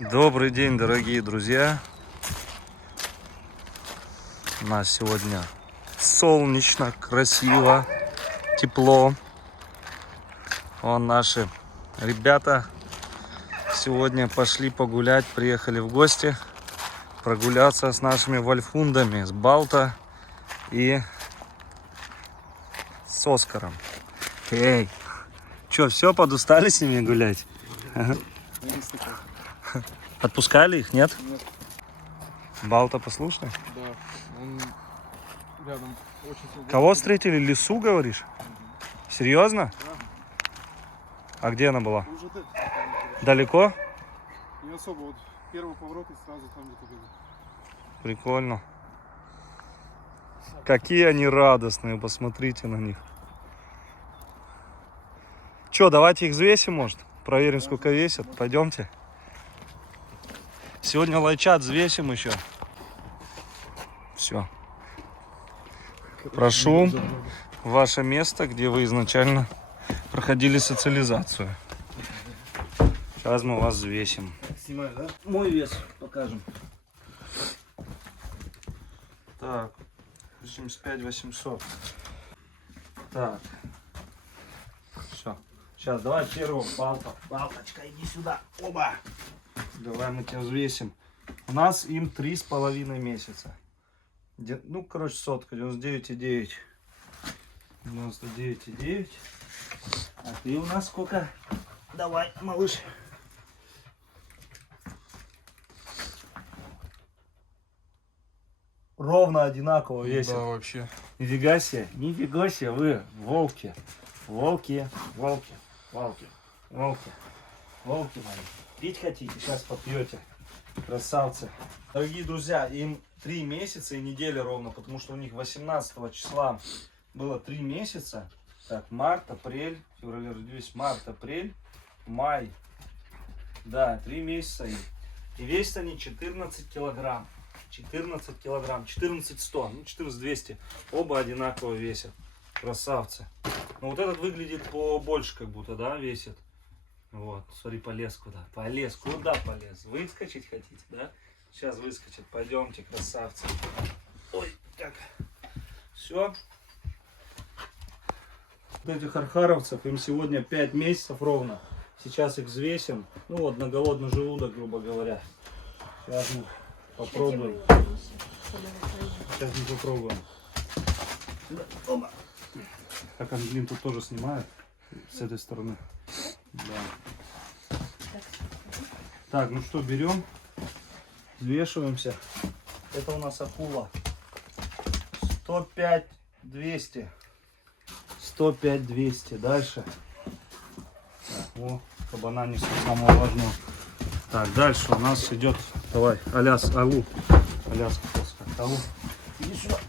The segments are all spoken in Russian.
Добрый день, дорогие друзья. У нас сегодня солнечно, красиво, тепло. Вон наши ребята сегодня пошли погулять, приехали в гости, прогуляться с нашими вольфундами, с Балта и с Оскаром. Эй, что, все, подустали с ними гулять? Отпускали их, нет? Нет. Балта послушный? Да, он рядом очень свободно. Кого встретили? Лису, говоришь? Серьезно? Да. А где она была? Уже ты. Далеко? Не особо, вот первый поворот и сразу там где-то были. Прикольно. Какие они радостные, посмотрите на них. Че, давайте их взвесим, может? Проверим, сколько весят. Пойдемте. Сегодня лайчат взвесим еще. Все. Прошу ваше место, где вы изначально проходили социализацию. Сейчас мы вас взвесим. Снимаю, да? Мой вес покажем. Так, 85 800. Так. Все. Сейчас давай первого Балта. Балточка, иди сюда. Оба. Давай мы тебя взвесим. У нас им 3,5 месяца. Ну, короче, сотка, 99,9. 99,9. А ты у нас сколько? Давай, малыш. Ровно одинаково весят. Да, вообще. Нифига себе, вы волки. Волки, волки, волки, волки, волки мои. Пить хотите? Сейчас попьете. Красавцы. Дорогие друзья, им 3 месяца и неделя ровно, потому что у них 18 числа было 3 месяца. Так, март, апрель, февраль родились, март, апрель, май. Да, 3 месяца им. И весят они 14 килограмм. 14 килограмм, 14 100, ну 14 200. Оба одинаково весят. Красавцы. Но вот этот выглядит побольше, как будто, да, весит. Вот, смотри, полез куда. Полез, куда полез? Выскочить хотите, да? Сейчас выскочит. Пойдемте, красавцы. Ой, так. Все. Вот этих архаровцев, им сегодня 5 месяцев ровно. Сейчас их взвесим. Ну вот, на голодный желудок, грубо говоря. Сейчас мы попробуем. Сейчас мы попробуем. Оба. Так, блин, тут тоже снимают. С этой стороны. Да. Так, ну что, берем. Взвешиваемся. Это у нас акула. 105 200. 105 200. Дальше. Так, о, кабана несу самого важного. Так, дальше у нас идет. Давай, алу. Аляска, алу. Иди сюда.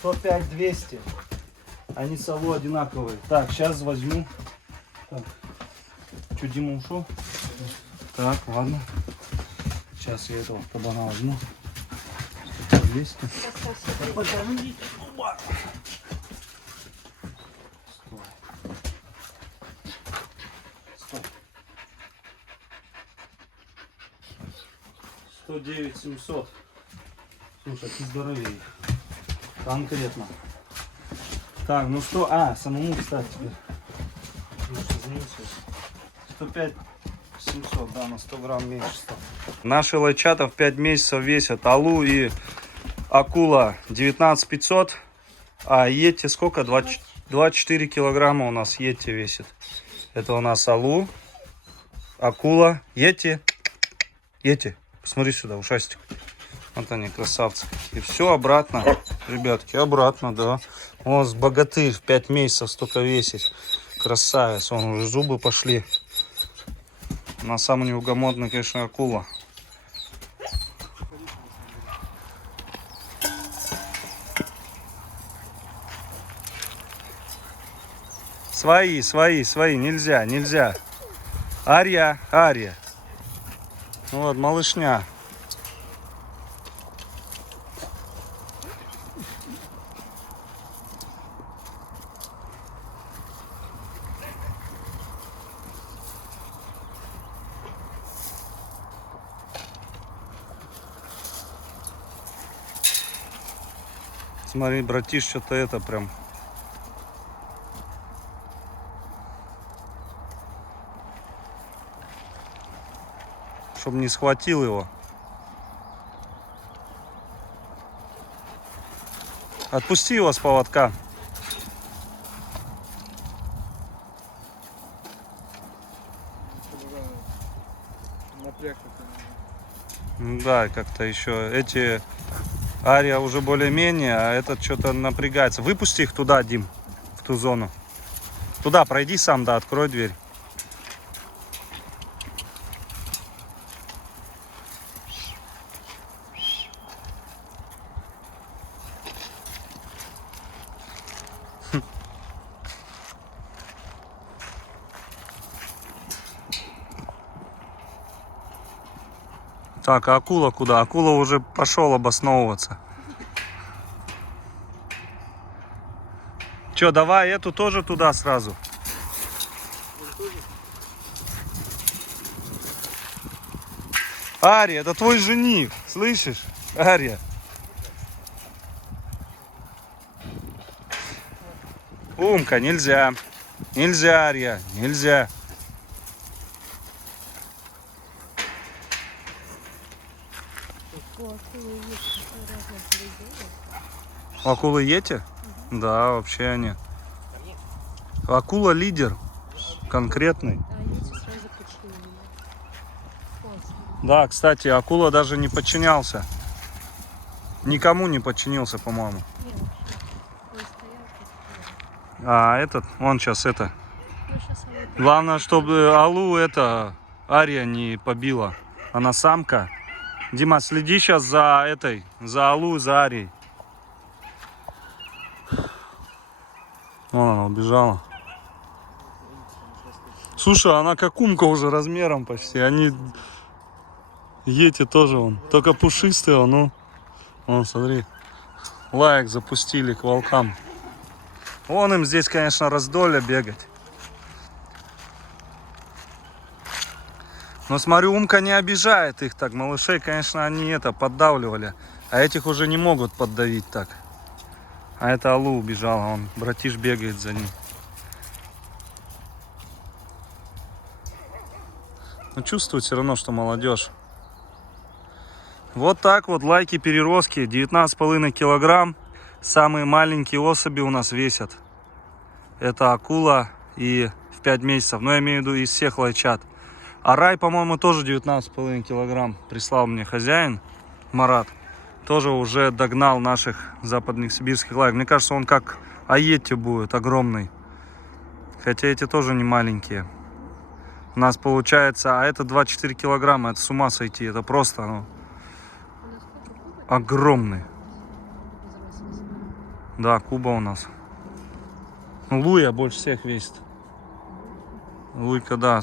105 200. Они с алу одинаковые. Так, сейчас возьму. Так. Что, Дима ушел? Так, ладно. Сейчас я этого кабана возьму. 105 200. Подожди. Оба. 109 700. Слушай, ты здоровее. Конкретно. Так, ну что? Самому, кстати, теперь. 105 700, да, на 100 грамм меньше стало. Наши лайчата в 5 месяцев весят. Алу и акула 19 500. А йети сколько? 24 килограмма у нас йети весит. Это у нас алу, акула, йети. Йети. Посмотри сюда, ушастик. Вот они, красавцы. И все обратно, ребятки, обратно, да. У нас богатырь в 5 месяцев столько весит. Красавец, он уже зубы пошли. На самый неугомонный, конечно, акула. Свои, нельзя. Ария. Вот, малышня. Смотри, братиш, что-то это прям. Чтоб не схватил его. Отпусти его с поводка. Чтобы, да, напряг такой. Да, как-то еще эти Ария уже более-менее, а этот что-то напрягается. Выпусти их туда, Дим, в ту зону. Туда пройди сам, да, открой дверь. Так, а акула куда? Акула уже пошел обосновываться. Че, давай эту тоже туда сразу. Ария, это твой жених, слышишь? Ария. Умка, нельзя. Нельзя, Ария, нельзя. Акулы Йети? Да, вообще они. Акула лидер. Конкретный. Да, кстати, акула даже не подчинялся. Никому не подчинился, по-моему. А этот, он сейчас это. Главное, чтобы Алу это Ария не побила. Она самка. Дима, следи сейчас за этой, за Алу и за Арией. Вон она убежала. Слушай, она как умка уже размером почти. Они Йети тоже вон. Только пушистые, ну. Вон, смотри. Лайк запустили к волкам. Вон им здесь, конечно, раздолье бегать. Но смотрю, умка не обижает их так. Малышей, конечно, они это поддавливали. А этих уже не могут поддавить так. А это Алу убежала, он, братиш бегает за ним. Но чувствует все равно, что молодежь. Вот так вот лайки переростки, 19,5 килограмм. Самые маленькие особи у нас весят. Это акула и в 5 месяцев, но я имею в виду из всех лайчат. А рай, по-моему, тоже 19,5 килограмм прислал мне хозяин Марат. Тоже уже догнал наших западных сибирских лайк. Мне кажется, он как Айетти будет, огромный. Хотя эти тоже не маленькие. У нас получается, а это 24 килограмма, это с ума сойти. Это просто, ну, огромный. Да, Куба у нас. Луя больше всех весит. Луйка, да.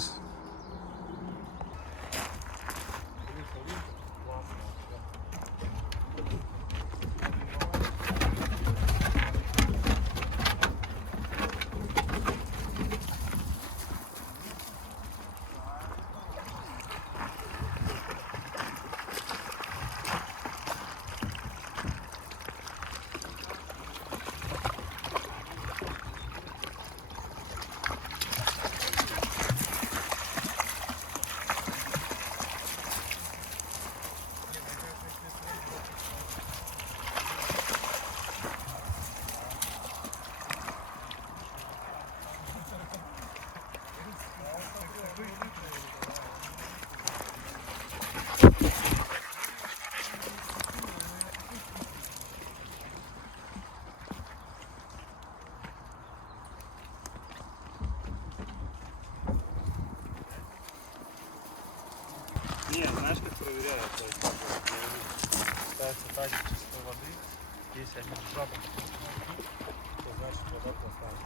Нет, знаешь, как проверяют? То есть, ставится тазик чистой воды. Если они с жабом, то значит вода плохая.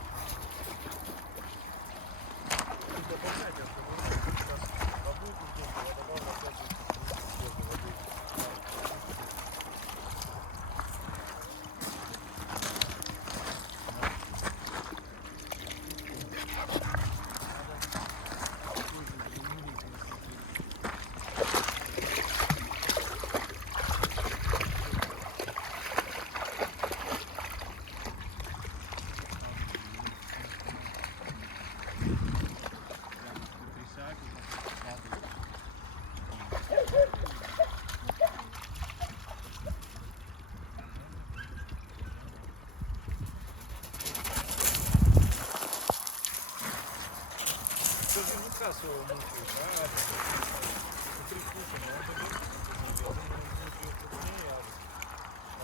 дурака своего мучаешь, а? Ты слушай, ну это я думаю, он будет ее крупнее,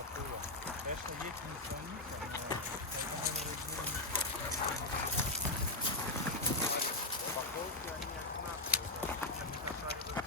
акула. Конечно, есть не слоница, но упаковки они одинаковые, они зашаривают.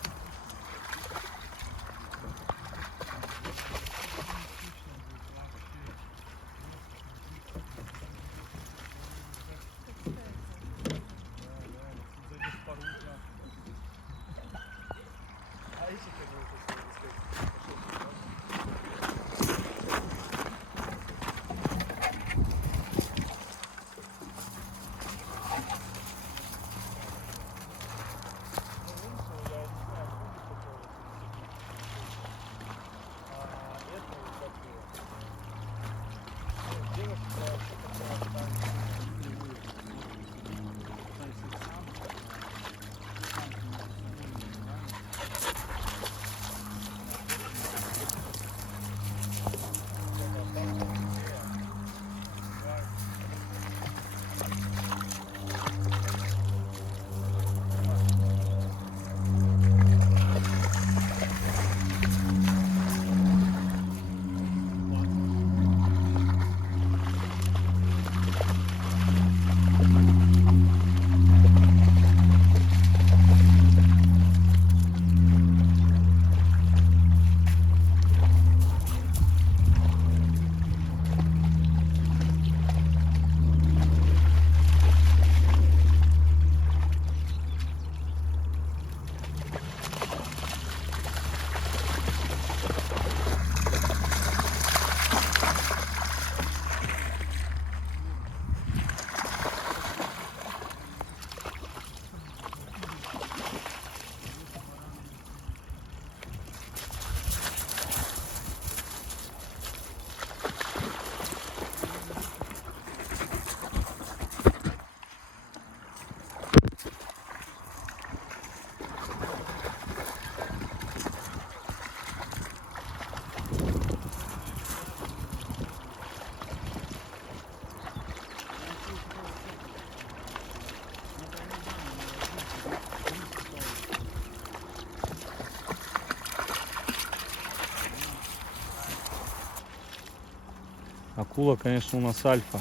Акула, конечно, у нас альфа.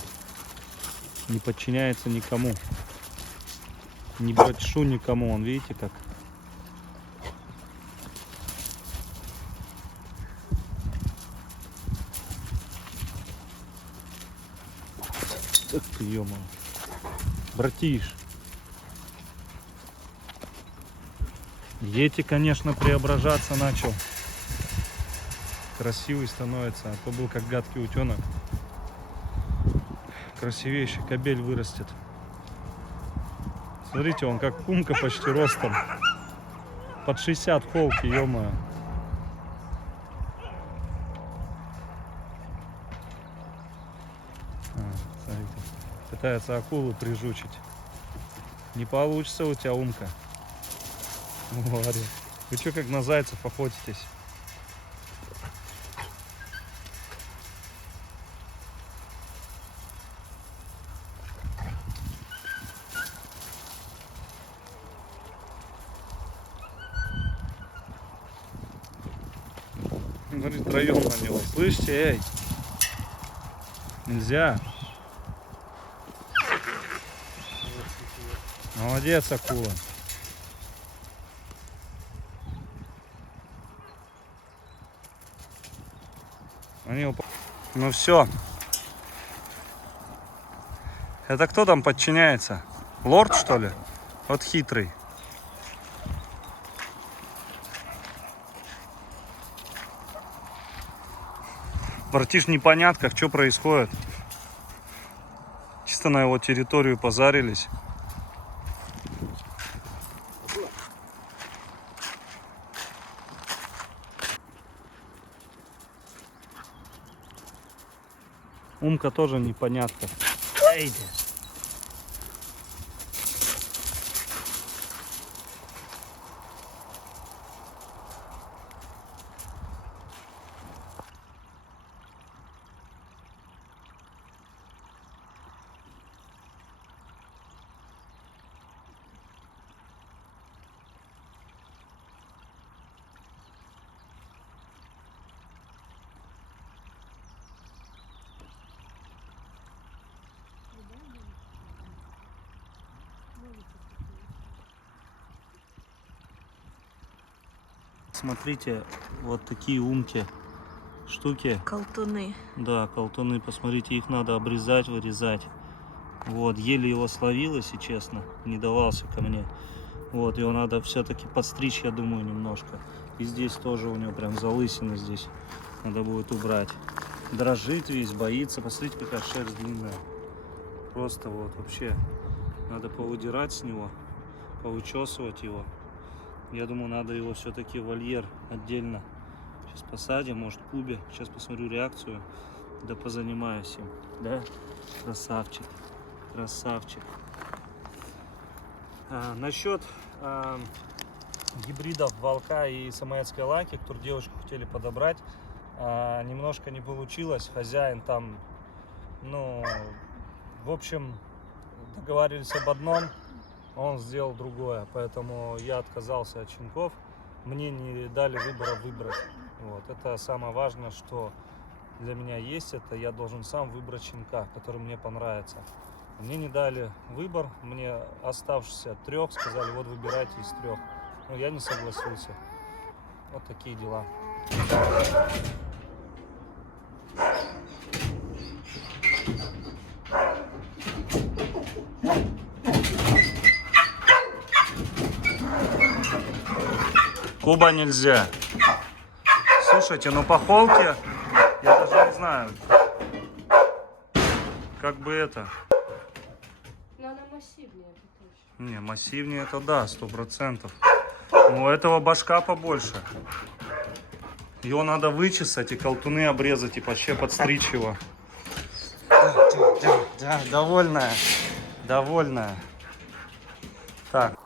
Не подчиняется никому. Не братшу никому. Он, видите, как. Эх ты, ё-моё. Братиш. Йети, конечно, преображаться начал. Красивый становится. А то был как гадкий утенок. Красивейший кобель вырастет. Смотрите, он как пумка почти ростом. Под 60 холки, ё-моё. Смотрите. Пытается акулу прижучить. Не получится у тебя, умка. Говорю. Вы что, как на зайцев охотитесь? Смотри, троем на него. Слышите, эй? Нельзя. Молодец, акула. Ну все. Это кто там подчиняется? Лорд, что ли? Вот хитрый. Братиш в непонятках, что происходит. Чисто на его территорию позарились. Умка тоже непонятка. Эй, Смотрите, вот такие умки штуки. Колтуны. Да, колтуны, посмотрите, их надо обрезать, вырезать. Вот, еле его словил, если честно, не давался ко мне. Вот, его надо все-таки подстричь, я думаю, немножко. И здесь тоже у него прям залысина здесь. Надо будет убрать. Дрожит весь, боится. Посмотрите, какая шерсть длинная. Просто вот вообще. Надо повыдирать с него, повычесывать его. Я думаю, надо его все-таки в вольер отдельно. Сейчас посадим, может, в кубе. Сейчас посмотрю реакцию. Да позанимаюсь им. Да? Красавчик. Красавчик. Насчет гибридов волка и самоедской лаки, которые девушку хотели подобрать, немножко не получилось. Хозяин там, ну, в общем, договаривались об одном, он сделал другое. Поэтому я отказался от щенков. Мне не дали выбора выбрать. Вот. Это самое важное, что для меня есть. Это я должен сам выбрать щенка, который мне понравится. Мне не дали выбор, мне оставшихся 3 сказали, вот выбирайте из 3. Но я не согласился. Вот такие дела. Куба нельзя. Слушайте, ну по холке я даже не знаю, как бы это. Но она массивнее, это точно. Не, массивнее это да, 100%. Но у этого башка побольше. Его надо вычесать и колтуны обрезать и вообще подстричь его. Да, довольная. Довольная. Так.